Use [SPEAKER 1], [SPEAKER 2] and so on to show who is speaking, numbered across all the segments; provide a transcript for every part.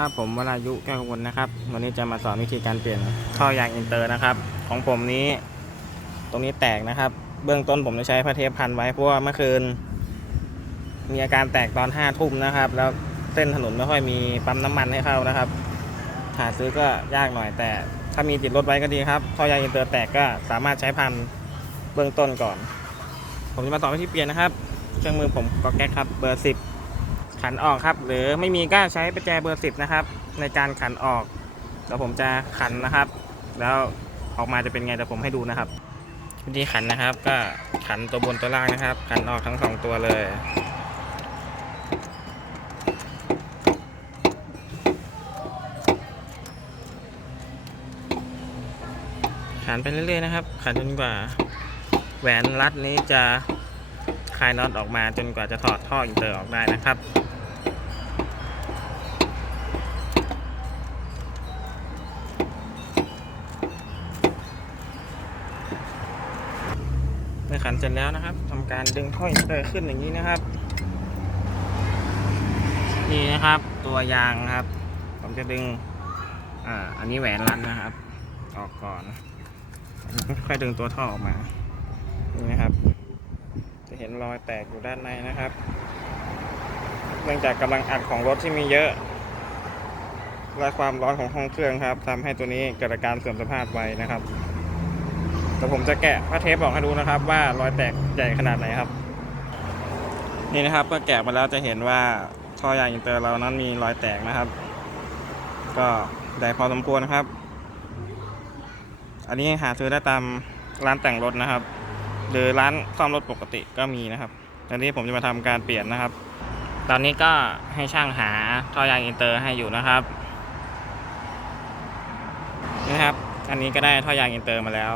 [SPEAKER 1] ครับผมวรายุแก้วกมลนะครับ วันนี้จะมาสอนวิธีการเปลี่ยนท่อยางอินเตอร์นะครับ ของผมนี้ ตรงนี้แตกนะครับ เบื้องต้นผมจะใช้ผ้าเทปพันไว้เพราะว่าเมื่อคืน มีอาการแตกตอนห้าทุ่มนะครับ แล้วเส้นถนนไม่ค่อยมีปั๊มน้ำมันให้เข้านะครับ หาซื้อก็ยากหน่อยแต่ ถ้ามีติดรถไว้ก็ดีครับท่อยางอินเตอร์แตกก็สามารถใช้พันเบื้องต้นก่อน ผมจะมาสอนวิธีเปลี่ยนนะครับ เครื่องมือผมก็แก๊กครับเบอร์สิบ ขันออกครับ หรือไม่มีก็ใช้ประแจเบอร์สิบนะครับ ในการขันออกเดี๋ยวผมจะขันนะครับ แล้วออกมาจะเป็นไงเดี๋ยวผมให้ดูนะครับ วิธีขันนะครับ ก็ขันตัวบนตัวล่างนะครับ ขันออกทั้งสองตัวเลยขันไปเรื่อยๆนะครับ ขันจนกว่าแหวนรัดนี้จะคลายน็อตออกมาจนกว่าจะถอดท่ออินเตอร์ออกได้นะครับ ขันเสร็จแล้วนะครับทำการดึงท่ออินเตอร์ขึ้นอย่างนี้นะครับ นี่นะครับ ตัวยางครับ ผมจะดึง อ่า อันนี้แหวนรัดนะครับ ออกก่อนค่อยดึงตัวท่อออกมา นี่นะครับ จะเห็นรอยแตกอยู่ด้านในนะครับ เนื่องจากกำลังอัดของรถที่มีเยอะ และความร้อนของห้องเครื่องครับทำให้ตัวนี้เกิดอาการเสื่อมสภาพไวนะครับ แต่ผมจะแกะผ้าเทปออกให้ดูนะครับ ว่ารอยแตกใหญ่ขนาดไหนครับ นี่นะครับก็แกะมาแล้วจะเห็นว่าท่อยางอินเตอร์เรานั้นมีรอยแตกนะครับ ก็ใหญ่พอสมควรนะครับ อันนี้หาซื้อได้ตามร้านแต่งรถนะครับ หรือร้านซ่อมรถปกติก็มีนะครับตอนนี้ผมจะมาทำการเปลี่ยนนะครับ ตอนนี้ก็ให้ช่างหาท่อยางอินเตอร์ให้อยู่นะครับนี่นะครับ อันนี้ก็ได้ท่อยางอินเตอร์มาแล้ว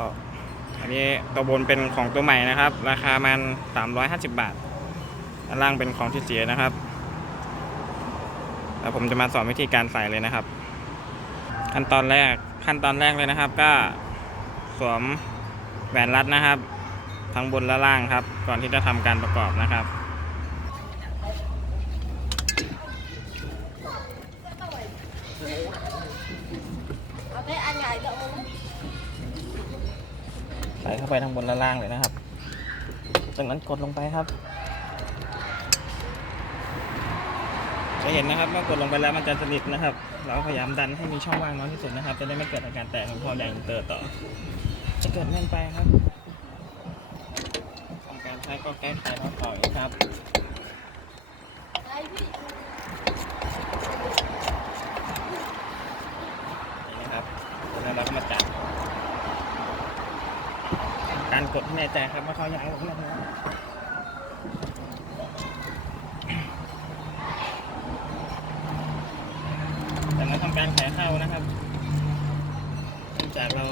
[SPEAKER 1] อันนี้ตัวบนเป็นของตัวใหม่นะครับ ราคามัน350 บาทอันล่างเป็นของที่เสียนะครับแล้วผมจะมาสอนวิธีการใส่เลยนะครับ ขั้นตอนแรกขั้นตอนแรกเลยนะครับ ก็สวมแหวนรัดนะครับ ทั้งบนและล่างครับ ก่อนที่จะทำการประกอบนะครับ
[SPEAKER 2] เข้า
[SPEAKER 1] ไปทั้งบนและล่างเลยนะครับ จากนั้นกดลงไปครับ จะเห็นนะครับว่ากดลงไปแล้วมันจะสนิทนะครับ เราพยายามดันให้มีช่องว่างน้อยที่สุดนะครับ จะได้ไม่เกิดอาการแตกของท่อแดงเตอร์ต่อ จะเกิดแน่นไปครับทำการใช้ก็แก้ไขน็อตต่ออีกครับนี่นะครับแล้วเราก็มาจับ การกดให้แน่ใจครับว่าเขาย้ายลงแล้วนะจากนั้นทำการแขเข้านะครับหลังจากเรา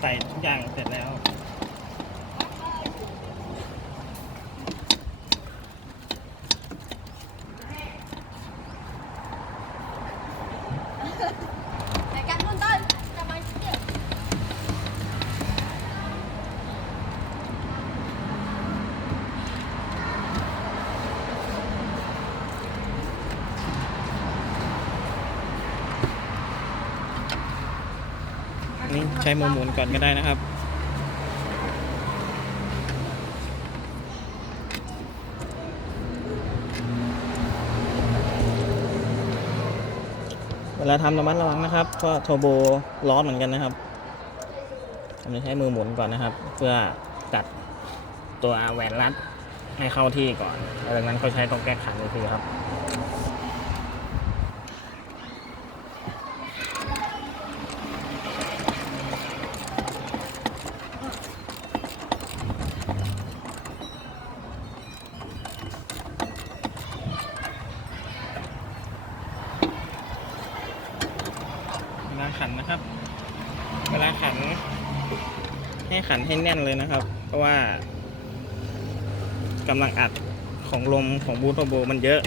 [SPEAKER 1] ใส่ทุกอย่างเสร็จแล้ว นนี้ใช้มือหมุนก่อนก็ได้นะครับ เวลาทำระมัดระวังนะครับเพราะโทรโบร้อนเหมือนกันนะครับผมจะใช้มือหมุนก่อนนะครับ เพื่อกัดตัวแหวนรัดให้เข้าที่ก่อน แล้วจากนั้นก็ใช้ตรงแก้ขันอีกทีครับ เวลาขัน ให้ขันให้แน่นเลยนะครับ เพราะว่ากำลังอัดของลมของบูทโบมันเยอะ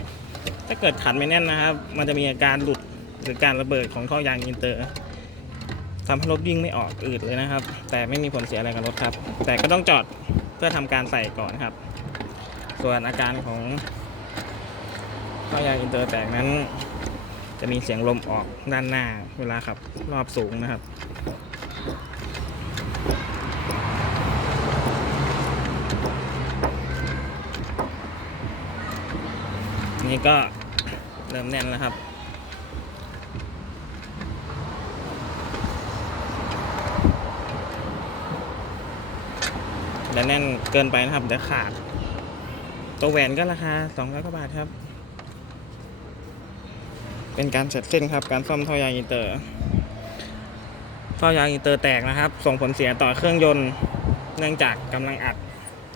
[SPEAKER 1] ถ้าเกิดขันไม่แน่นนะครับ มันจะมีอาการหลุดหรือการระเบิดของท่อยางอินเตอร์ทำให้รถวิ่งไม่ออกอืดเลยนะครับ แต่ไม่มีผลเสียอะไรกับรถครับ แต่ก็ต้องจอดเพื่อทำการใส่ก่อนครับ ส่วนอาการของท่อยางอินเตอร์แตกนั้น จะมีเสียงลมออกด้านหน้าเวลาขับรอบสูงนะครับ นี่ก็เริ่มแน่นแล้วครับ แต่แน่นเกินไปนะครับเดี๋ยวขาด ตัวแหวนก็ราคา200กว่าบาทครับ เป็นการเสร็จสิ้นครับ การซ่อมท่อยางอินเตอร์ท่อยางอินเตอร์แตกนะครับ ส่งผลเสียต่อเครื่องยนต์ เนื่องจากกำลังอัด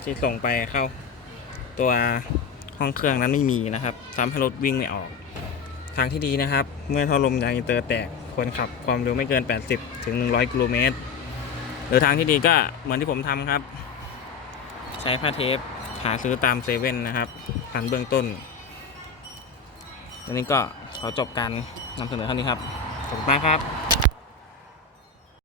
[SPEAKER 1] ที่ส่งไปเข้าตัว ห้องเครื่องนั้นไม่มีนะครับทำให้รถวิ่งไม่ออก ทางที่ดีนะครับ เมื่อท่อลมยางอินเตอร์แตกควรขับความเร็วไม่เกิน 80 ถึง 100 กิโลเมตร หรือทางที่ดีก็เหมือนที่ผมทำครับ ใช้ผ้าเทปหาซื้อตามเซเว่นนะครับพันเบื้องต้นวันนี้ก็ขอจบการนำเสนอเท่านี้ครับขอบคุณมากครับ